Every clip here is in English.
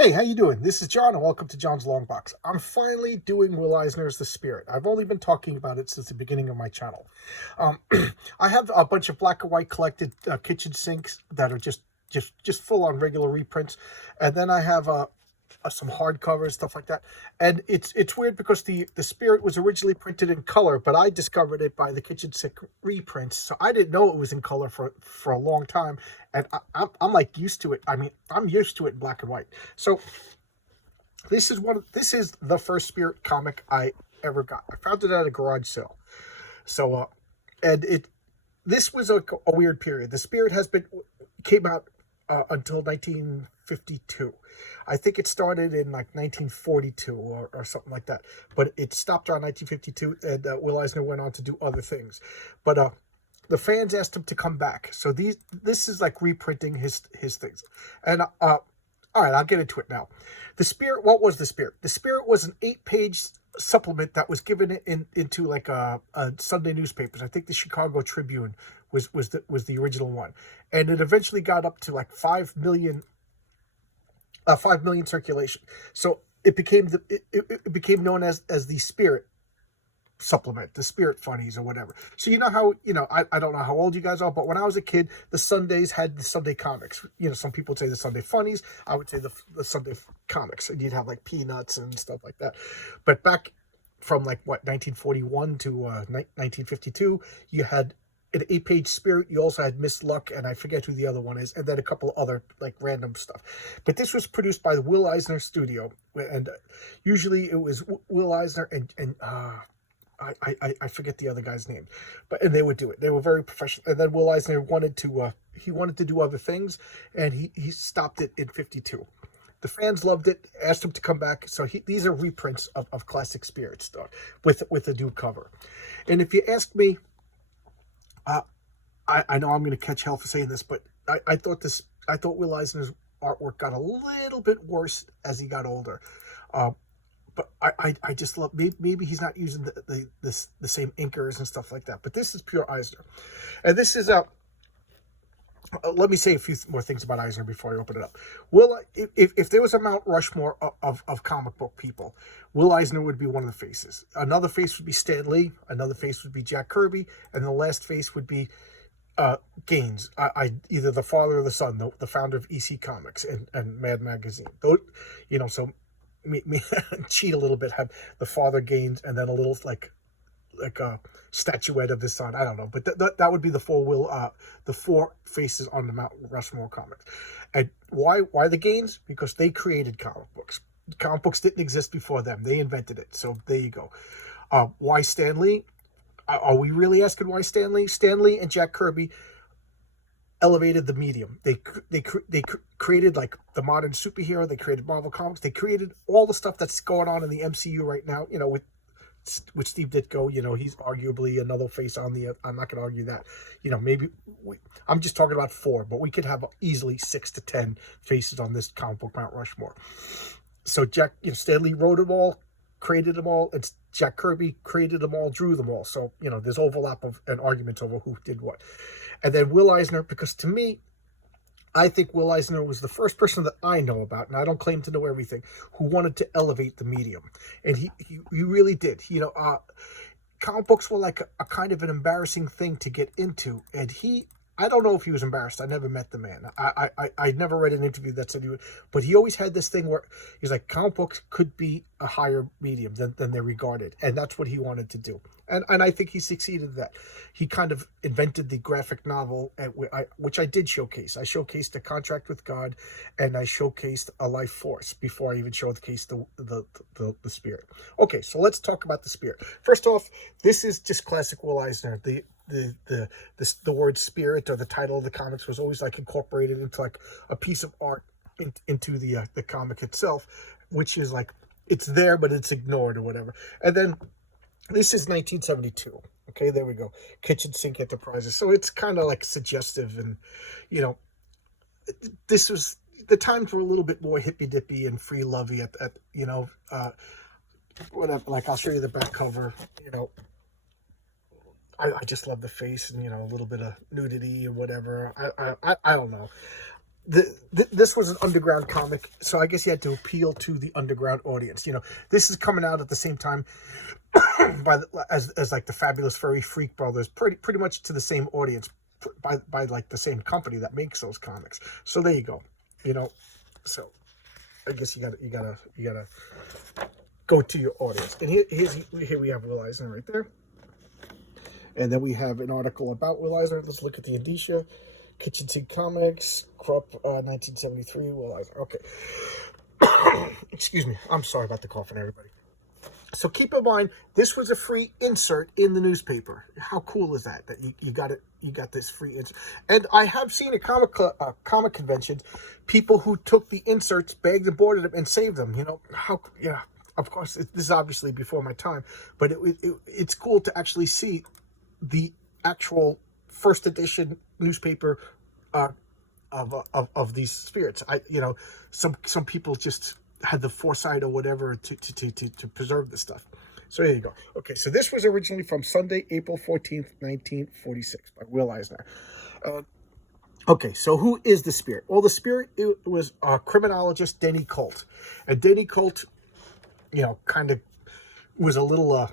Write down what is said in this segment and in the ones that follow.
Hey, how you doing? This is John, and welcome to John's Long Box. I'm finally doing Will Eisner's The Spirit. I've only been talking about it since the beginning of my channel. Um, I have a bunch of black and white collected kitchen sinks that are just full on regular reprints, and then I have some hardcover stuff like that. And it's weird because the Spirit was originally printed in color, but I discovered it by the kitchen sink reprints, so I didn't know it was in color for a long time, and I'm like used to it. I mean, I'm used to it in black and white. So this is the first Spirit comic I ever got. I found it at a garage sale. So and it this was a weird period. The Spirit came out until 1952. I think it started in like 1942 or something like that, but it stopped around 1952, and Will Eisner went on to do other things. But the fans asked him to come back, so this is like reprinting his things. And all right, I'll get into it now. The Spirit. What was the Spirit? The Spirit was an 8-page supplement that was given into like a Sunday newspapers. I think the Chicago Tribune was the original one, and it eventually got up to like 5 million circulation. So it became it became known as the Spirit supplement, the Spirit funnies or whatever. So you know how, I don't know how old you guys are, but when I was a kid, the Sundays had the Sunday comics. Some people would say the Sunday funnies. I would say the Sunday comics. And you'd have like Peanuts and stuff like that. But back from like what 1941 to 1952, you had an 8-page Spirit. You also had Miss Luck, and I forget who the other one is, and then a couple other like random stuff. But this was produced by the Will Eisner Studio, and usually it was Will Eisner and I forget the other guy's name, and they would do it. They were very professional. And then Will Eisner wanted to do other things, and he stopped it in 52. The fans loved it, asked him to come back. So these are reprints of classic Spirit stuff with a new cover. And if you ask me, I know I'm going to catch hell for saying this, but I thought Will Eisner's artwork got a little bit worse as he got older. But I just love, maybe he's not using the same inkers and stuff like that. But this is pure Eisner, and this is let me say a few more things about Eisner before I open it up. If there was a Mount Rushmore of comic book people, Will Eisner would be one of the faces. Another face would be Stan Lee. Another face would be Jack Kirby, and the last face would be Gaines. Either the father or the son, the founder of EC Comics and Mad Magazine. So me cheat a little bit, have the father Gaines, and then a little like a statuette of his son. I don't know, but that would be the four faces on the Mount Rushmore comics. And why the Gaines? Because they created comic books. Comic books didn't exist before them. They invented it. So there you go. Why Stan Lee? Are we really asking why Stan Lee? Stan Lee and Jack Kirby elevated the medium. They created like the modern superhero. They created Marvel Comics. They created all the stuff that's going on in the MCU right now. With Steve Ditko, he's arguably another face on the. I'm not going to argue that. Maybe I'm just talking about 4, but we could have easily 6 to 10 faces on this comic book Mount Rushmore. So Stan Lee wrote them all, created them all, and Jack Kirby created them all, drew them all. So there's overlap of and arguments over who did what. And then Will Eisner, because to me, I think Will Eisner was the first person that I know about, and I don't claim to know everything, who wanted to elevate the medium. And he really did. Comic books were like a kind of an embarrassing thing to get into. And I don't know if he was embarrassed. I never met the man. I never read an interview that said he would, but he always had this thing where he's like, comic books could be a higher medium than they're regarded. And that's what he wanted to do. And I think he succeeded at that. He kind of invented the graphic novel, which I did showcase. I showcased A Contract with God, and I showcased A Life Force before I even showcased the Spirit. Okay, so let's talk about the Spirit. First off, this is just classic Will Eisner. The word Spirit, or the title of the comics, was always like incorporated into like a piece of art into the comic itself, which is like it's there but it's ignored or whatever. And then this is 1972. Okay, there we go. Kitchen Sink Enterprises. So it's kind of like suggestive, and this was the times were a little bit more hippy dippy and free lovey at whatever. Like I'll show you the back cover. I just love the face, and a little bit of nudity or whatever. I don't know. this was an underground comic, so I guess he had to appeal to the underground audience. This is coming out at the same time as like the Fabulous Furry Freak Brothers, pretty much to the same audience, by like the same company that makes those comics. So there you go. So I guess you gotta go to your audience. And here we have Will Eisner right there. And then we have an article about Will Eisner. Let's look at the indicia. Kitchen Sink Comics, Krupp, 1973, Will Eisner. Okay. Excuse me. I'm sorry about the coughing, everybody. So keep in mind, this was a free insert in the newspaper. How cool is that? That you got it? You got this free insert. And I have seen at comic conventions, people who took the inserts, bagged and boarded them, and saved them. Of course, this is obviously before my time, but it's cool to actually see the actual first edition newspaper of these spirits. Some people just had the foresight or whatever to preserve this stuff. So there you go. Okay, so this was originally from Sunday, April 14th, 1946 by Will Eisner. Okay, so who is the spirit? Well, the spirit, it was criminologist Denny Colt. And Denny Colt, kind of was a little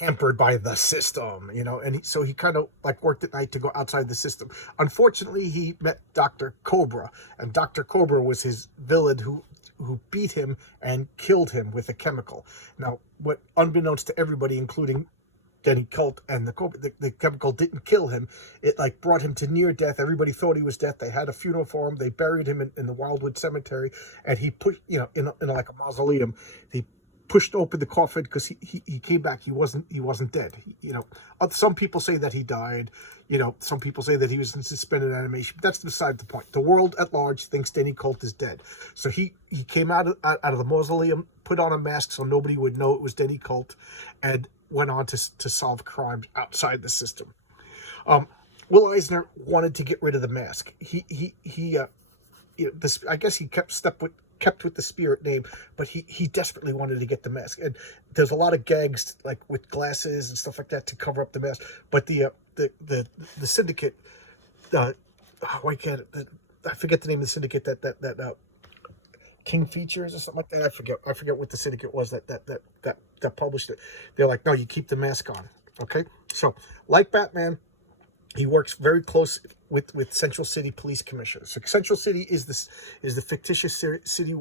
hampered by the system, and so he kind of like worked at night to go outside the system. Unfortunately, he met Dr. Cobra, and Dr. Cobra was his villain who beat him and killed him with a chemical. Now, what unbeknownst to everybody, including Denny Colt and the Cobra, the chemical didn't kill him. It like brought him to near death. Everybody thought he was dead. They had a funeral for him. They buried him in the Wildwood Cemetery, and he put, in like a mausoleum. He pushed open the coffin because he came back. He wasn't dead. Some people say that he died. Some people say that he was in suspended animation. But that's beside the point. The world at large thinks Denny Colt is dead. So he came out of the mausoleum, put on a mask so nobody would know it was Denny Colt, and went on to solve crimes outside the system. Will Eisner wanted to get rid of the mask. I guess he kept with the spirit name, but he desperately wanted to get the mask. And there's a lot of gags like with glasses and stuff like that to cover up the mask. But the syndicate, I forget the name of the syndicate that King Features or something like that. I forget what the syndicate was that published it. They're like, no, you keep the mask on. Okay, so like Batman, he works very close with Central City Police Commissioner. So Central City is the fictitious city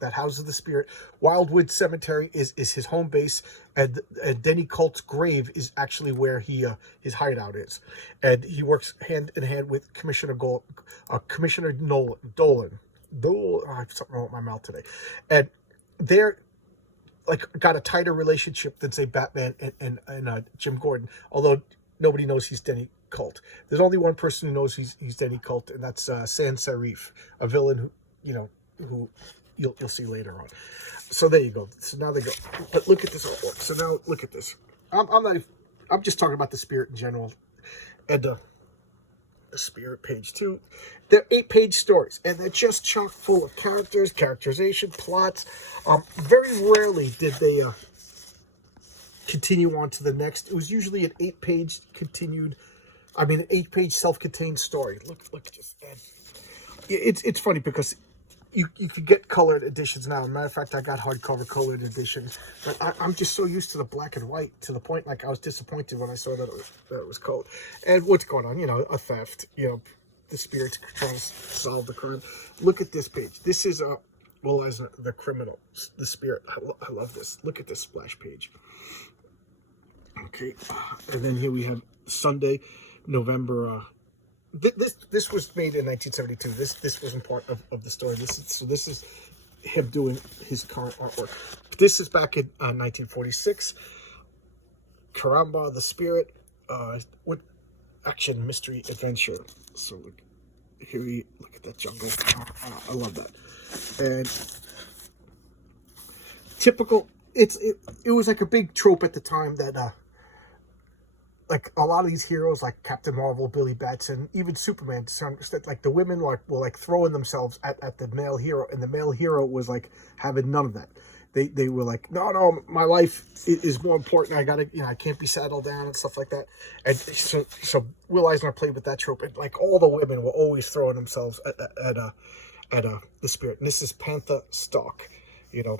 that houses the spirit. Wildwood Cemetery is his home base, and Denny Colt's grave is actually where his hideout is. And he works hand in hand with Commissioner Dolan. I have something wrong with my mouth today. And they're like got a tighter relationship than say Batman and Jim Gordon, although nobody knows he's Denny Colt. There's only one person who knows he's Denny Colt, and that's Sans Serif, a villain who you'll see later on. So there you go. So now they go. But look at this artwork. So now look at this. I'm just talking about the spirit in general, and the spirit page 2. They're 8-page stories, and they're just chock full of characters, characterization, plots. Very rarely did they continue on to the next. It was usually an 8-page an 8-page self-contained story. Look at this. And it's funny because you could get colored editions now. As a matter of fact, I got hardcover colored editions, but I'm just so used to the black and white to the point like I was disappointed when I saw that it was colored. And what's going on? A theft. The spirit's trying to solve the crime. Look at this page. This is Will Eisner, the criminal, the spirit. I love this. Look at this splash page. Okay, and then here we have Sunday, November. This was made in 1972. This wasn't part of the story. This is him doing his current artwork. This is back in 1946. Caramba, the Spirit, what action, mystery, adventure. So look at that jungle. I love that. And typical. It was like a big trope at the time that like a lot of these heroes like Captain Marvel, Billy Batson, even Superman, to some extent, like the women were like throwing themselves at the male hero, and the male hero was like having none of that. they were like, no, my life is more important. I gotta, I can't be saddled down and stuff like that. And so Will Eisner played with that trope, and like all the women were always throwing themselves at the spirit. And this is Panther Stark, you know.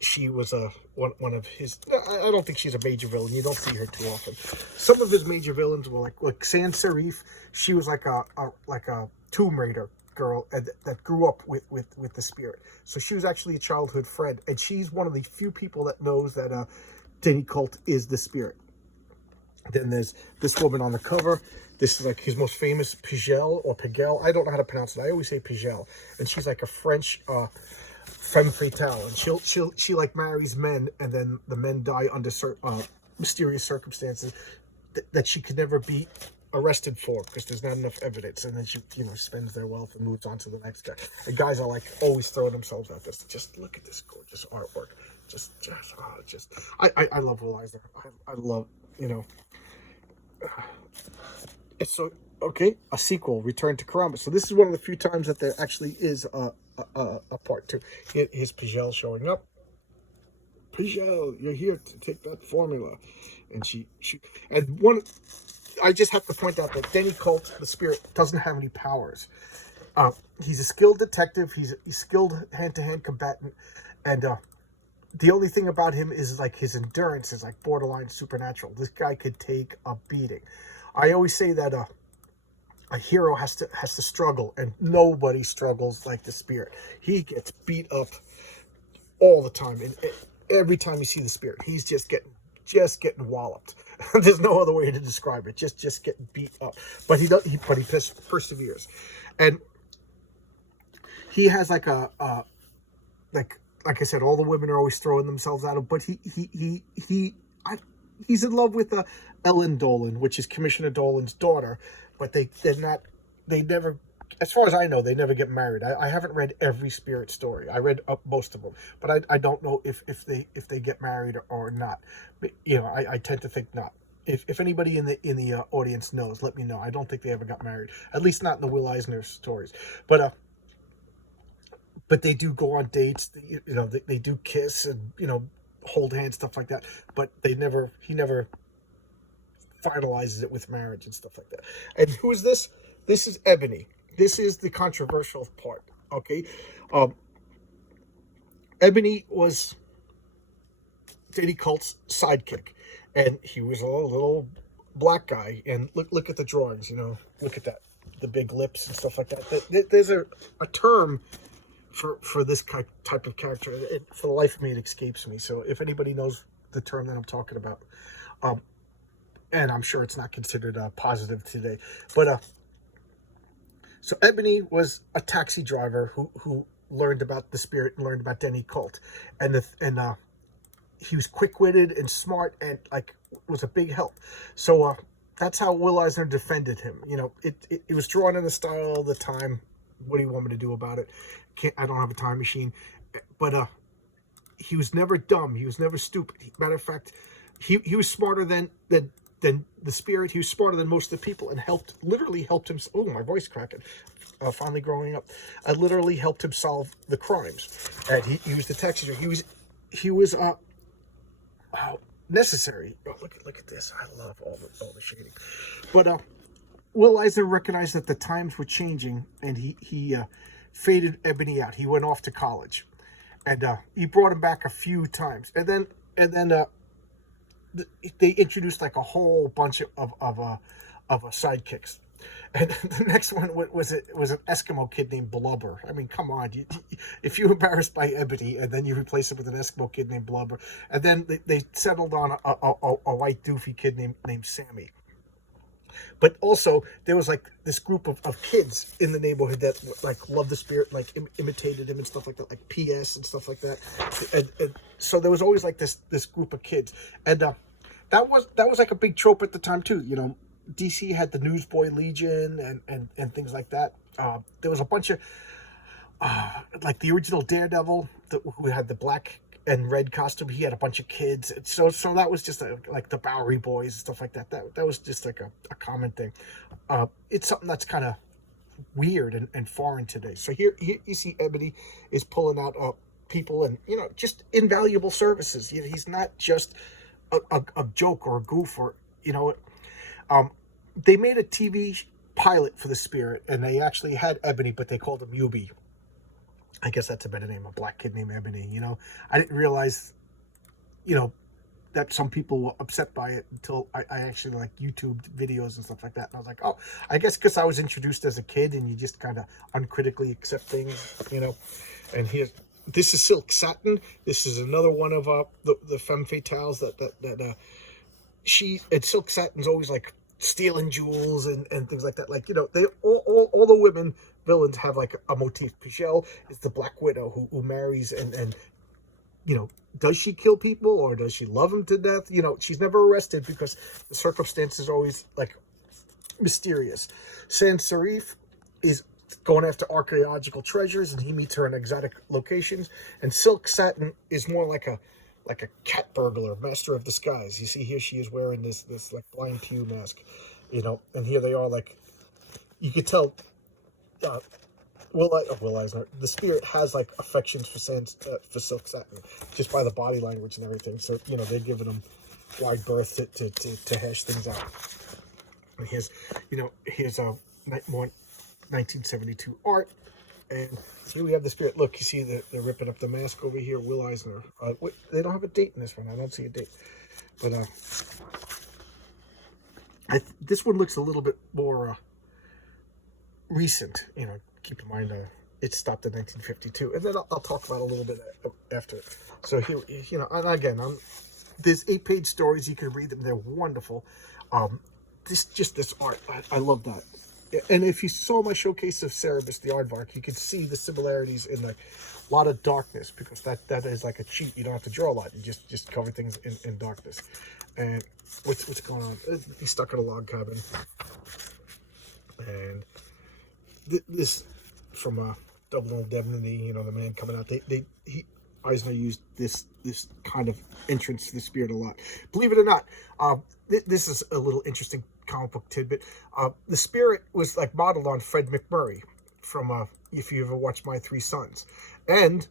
She was one of his. I don't think she's a major villain. You don't see her too often. Some of his major villains were like Sans Serif. She was like a Tomb Raider girl that grew up with the spirit. So she was actually a childhood friend, and she's one of the few people that knows that Denny Colt is the spirit. Then there's this woman on the cover. This is like his most famous Pigel or Pigel. I don't know how to pronounce it. I always say Pigel, and she's like a French femme fatale, and she like marries men, and then the men die under mysterious circumstances that she could never be arrested for because there's not enough evidence, and then she spends their wealth and moves on to the next guy. And guys are like always throwing themselves at this. Just look at this gorgeous artwork. I love Will Eisner. I love it's so okay. A sequel, Return to Karama. So this is one of the few times that there actually is a part two. Here's Pigel showing up. Pigel, you're here to take that formula, and she and one. I just have to point out that Denny Colt, the spirit, doesn't have any powers. He's a skilled detective. He's skilled hand-to-hand combatant, and the only thing about him is like his endurance is like borderline supernatural. This guy could take a beating. I always say that a hero has to struggle, and nobody struggles like the spirit. He gets beat up all the time, and every time you see the spirit, he's just getting walloped. There's no other way to describe it. Just getting beat up, but he perseveres, and he has like like I said, all the women are always throwing themselves at him, but he's in love with Ellen Dolan, which is Commissioner Dolan's daughter, but they never, as far as I know, they never get married. I haven't read every spirit story. I read most of them, but I don't know if they get married or not. But, I tend to think not. If anybody in the audience knows, let me know. I don't think they ever got married, at least not in the Will Eisner stories. But they do go on dates. They do kiss and hold hands, stuff like that. But he never finalizes it with marriage and stuff like that. And who is this? This is Ebony. This is the controversial part. Okay, Ebony was Denny Colt's sidekick, and he was a little black guy. And look at the drawings. Look at that, the big lips and stuff like that. There's a term for this type of character. For the life of me, it escapes me. So if anybody knows the term that I'm talking about, and I'm sure it's not considered positive today, but so Ebony was a taxi driver who learned about the spirit and learned about Denny Colt, and he was quick-witted and smart and like was a big help. So that's how Will Eisner defended him. It was drawn in the style of the time. What do you want me to do about it? I don't have a time machine, but he was never dumb. He was never stupid. Matter of fact, he was smarter than the spirit. He was smarter than most of the people, and literally helped him. Oh, my voice cracking. Finally growing up. I literally helped him solve the crimes, and he was the taxi driver. He was necessary. Oh, look at this. I love all the shading, but Will Eisner recognized that the times were changing, and he faded Ebony out. He went off to college, and he brought him back a few times, and then they introduced like a whole bunch of sidekicks. And the next one was an Eskimo kid named Blubber. I mean, come on. If you're embarrassed by Ebony and then you replace it with an Eskimo kid named Blubber, and then they settled on a white doofy kid named Sammy. But also, there was like this group of kids in the neighborhood that like loved the spirit, like imitated him and stuff like that, like PS and stuff like that. And so there was always like this group of kids, and that was like a big trope at the time too. DC had the Newsboy Legion and things like that. There was a bunch of like the original Daredevil who had the black and red costume. He had a bunch of kids, so that was just like the Bowery Boys and stuff like that. That was just like a common thing. It's something that's kind of weird and foreign today. So here you see Ebony is pulling out people, and just invaluable services. He's not just a joke or a goof, or um, they made a TV pilot for the Spirit, and they actually had Ebony, but they called him Yubi. I guess that's a better name, a black kid named Ebony. I didn't realize, you know, that some people were upset by it until I actually like YouTube videos and stuff like that. And I was like, oh, I guess because I was introduced as a kid, and you just kind of uncritically accept things. And this is Silk Satin. This is another one of the femme fatales that she and Silk Satin's always like stealing jewels and things like that. Like, they all the women villains have like a motif. Pichelle is the Black Widow who marries and does she kill people or does she love them to death? She's never arrested because the circumstances are always like mysterious. Sans Serif is going after archaeological treasures, and he meets her in exotic locations. And Silk Satin is more like a cat burglar, master of disguise. You see here she is wearing this like blind pew mask, and here they are, like, you could tell Will Eisner, the Spirit has like affections for Silk Satin just by the body language and everything. So they're giving him wide berth to hash things out. And here's a more 1972 art, and here we have the Spirit. Look, you see they're ripping up the mask over here. Will Eisner. They don't have a date in this one. I don't see a date, but this one looks a little bit more recent. Keep in mind it stopped in 1952, and then I'll talk about it a little bit after. So here, and again, there's 8-page stories. You can read them; they're wonderful. This art, I love that. And if you saw my showcase of Cerebus the Aardvark, you could see the similarities in like a lot of darkness, because that is like a cheat. You don't have to draw a lot; you just cover things in darkness. And what's going on? He's stuck in a log cabin, and this from Double Indemnity, the man coming out. Eisner used this kind of entrance to the Spirit a lot. Believe it or not, this is a little interesting comic book tidbit. The Spirit was like modeled on Fred McMurray from if you ever watched My Three Sons, and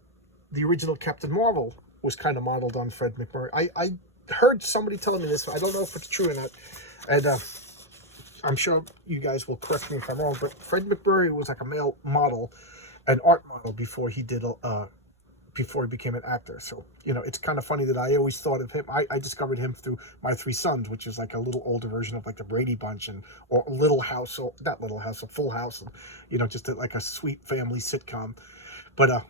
the original Captain Marvel was kind of modeled on Fred McMurray. I heard somebody telling me this. I don't know if it's true or not, and I'm sure you guys will correct me if I'm wrong, but Fred McMurray was like a male model, an art model, before he became an actor. So, it's kind of funny that I always thought of him. I discovered him through My Three Sons, which is like a little older version of like the Brady Bunch or Little House, or not Little House, a Full House, and, just like a sweet family sitcom. But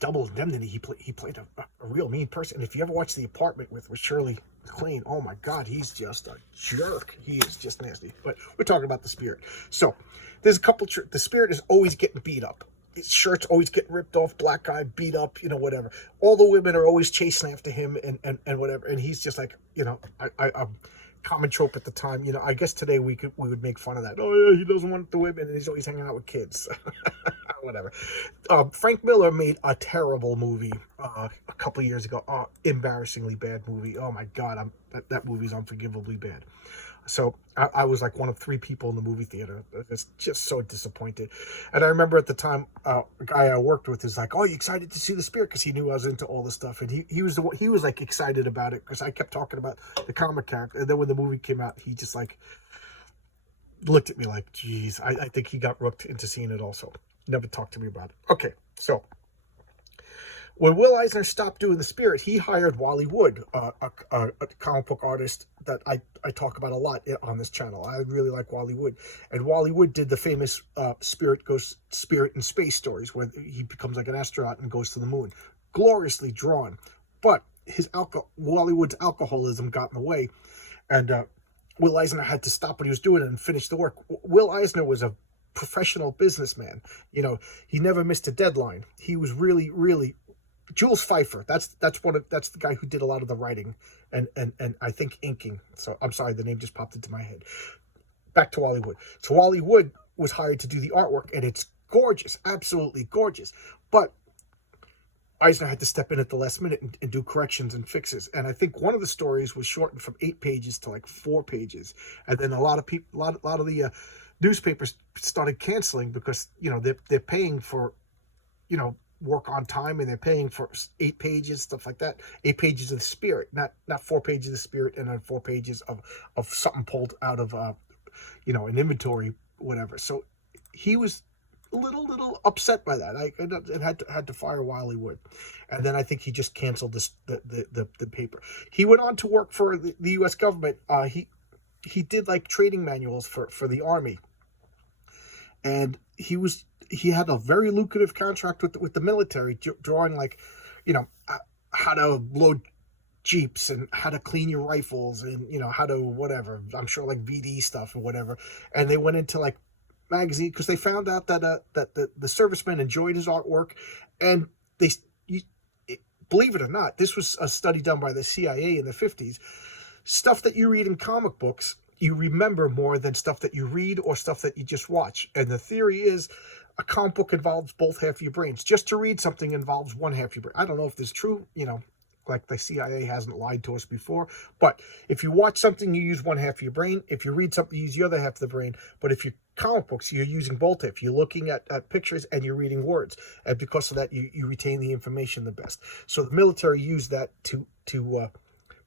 Double Indemnity, he played a real mean person. And if you ever watch The Apartment with Shirley MacLaine, oh my God, he's just a jerk. He is just nasty. But we're talking about the Spirit. So there's a couple. The Spirit is always getting beat up. His shirt's always getting ripped off. Black guy beat up. Whatever. All the women are always chasing after him and whatever. And he's just like, a common trope at the time. I guess today we would make fun of that. Oh yeah, he doesn't want the women, and he's always hanging out with kids. Whatever. Frank Miller made a terrible movie a couple of years ago. Embarrassingly bad movie. Oh my God, that movie's unforgivably bad. So I was like one of 3 people in the movie theater. It's just so disappointed. And I remember at the time, a guy I worked with is like, "Oh, you excited to see the Spirit?" Because he knew I was into all this stuff, and he was like excited about it because I kept talking about the comic character. And then when the movie came out, he just like looked at me like, "Geez," I think he got rooked into seeing it also. Never talked to me about it. Okay, so when Will Eisner stopped doing the Spirit, he hired Wally Wood, a comic book artist that I talk about a lot on this channel. I really like Wally Wood. And Wally Wood did the famous Spirit in Space stories, where he becomes like an astronaut and goes to the moon. Gloriously drawn. But Wally Wood's alcoholism got in the way, and Will Eisner had to stop what he was doing and finish the work. Will Eisner was a professional businessman. He never missed a deadline. He was really, really... Jules Pfeiffer, that's the guy who did a lot of the writing and I think inking. So I'm sorry, the name just popped into my head. Back to Wally Wood. So Wally Wood was hired to do the artwork, and it's gorgeous, absolutely gorgeous. But Eisner had to step in at the last minute and do corrections and fixes. And I think one of the stories was shortened from 8 pages to like 4 pages. And then a lot of the newspapers started canceling because they're paying for work on time, and they're paying for 8 pages, stuff like that. 8 pages of the spirit, not 4 pages of the spirit and then 4 pages of something pulled out of an inventory, whatever. So he was a little upset by that. I had to fire Wiley Wood, and then I think he just canceled the paper. He went on to work for the U.S. government. He did like training manuals for the Army, and he had a very lucrative contract with the military, drawing like, how to load Jeeps and how to clean your rifles and, how to whatever. I'm sure like VD stuff or whatever. And they went into like magazine because they found out that the servicemen enjoyed his artwork, and believe it or not, this was a study done by the CIA in the 50s. Stuff that you read in comic books, you remember more than stuff that you read or stuff that you just watch. And the theory is a comic book involves both half of your brains. Just to read something involves one half of your brain. I don't know if this is true, like the CIA hasn't lied to us before, but if you watch something, you use one half of your brain. If you read something, you use the other half of the brain. But if you comic books, you're using both half. You're looking at pictures and you're reading words, and because of that, you retain the information the best. So the military used that to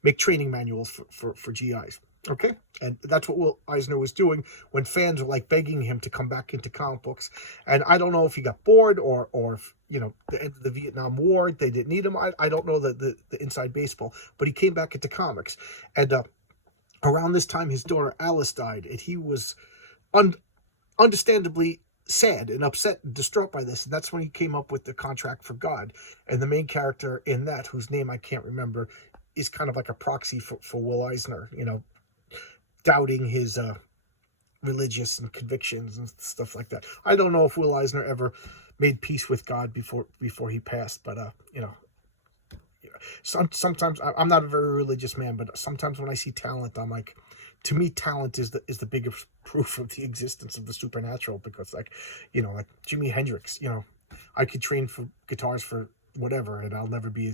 make training manuals for GIs. Okay, and that's what Will Eisner was doing when fans were like begging him to come back into comic books. And I don't know if he got bored or if, the end of the Vietnam War, they didn't need him. I don't know the inside baseball, but he came back into comics. And around this time, his daughter Alice died, and he was understandably sad and upset and distraught by this. And that's when he came up with the Contract for God. And the main character in that, whose name I can't remember, is kind of like a proxy for Will Eisner, doubting his religious and convictions and stuff like that. I don't know if Will Eisner ever made peace with God before he passed, but sometimes I'm not a very religious man, but sometimes when I see talent, I'm like, to me, talent is the biggest proof of the existence of the supernatural. Because like Jimi Hendrix, I could train for guitars for whatever, and I'll never be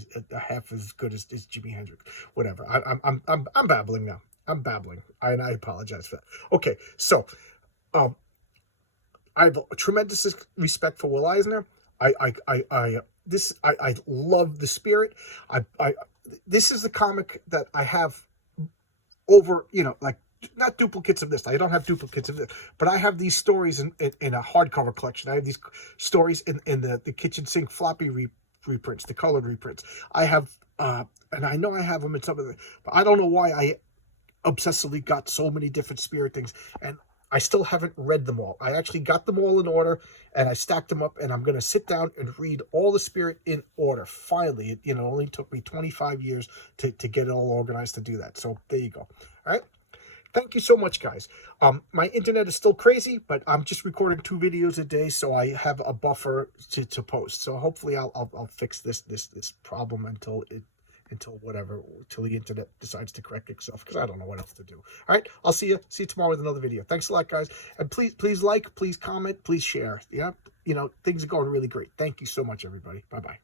half as good as Jimi Hendrix. Whatever. I'm babbling now. I'm babbling, and I apologize for that. Okay, so I have a tremendous respect for Will Eisner. I love the spirit. This is the comic that I have over, like, not duplicates of this. I don't have duplicates of this, but I have these stories in a hardcover collection. I have these stories in the kitchen sink floppy reprints, the colored reprints. I have, and I know I have them in some of the, but I don't know why I obsessively got so many different spirit things, and I still haven't read them all. I actually got them all in order, and I stacked them up, and I'm going to sit down and read all the spirit in order. Finally, it only took me 25 years to get it all organized to do that. So there you go. All right. Thank you so much, guys. My internet is still crazy, but I'm just recording 2 videos a day, so I have a buffer to post. So hopefully I'll fix this problem until the internet decides to correct itself, because I don't know what else to do. All right, I'll see you tomorrow with another video. Thanks a lot, guys, and please like, please comment, please share. Yeah, things are going really great. Thank you so much, everybody. Bye bye.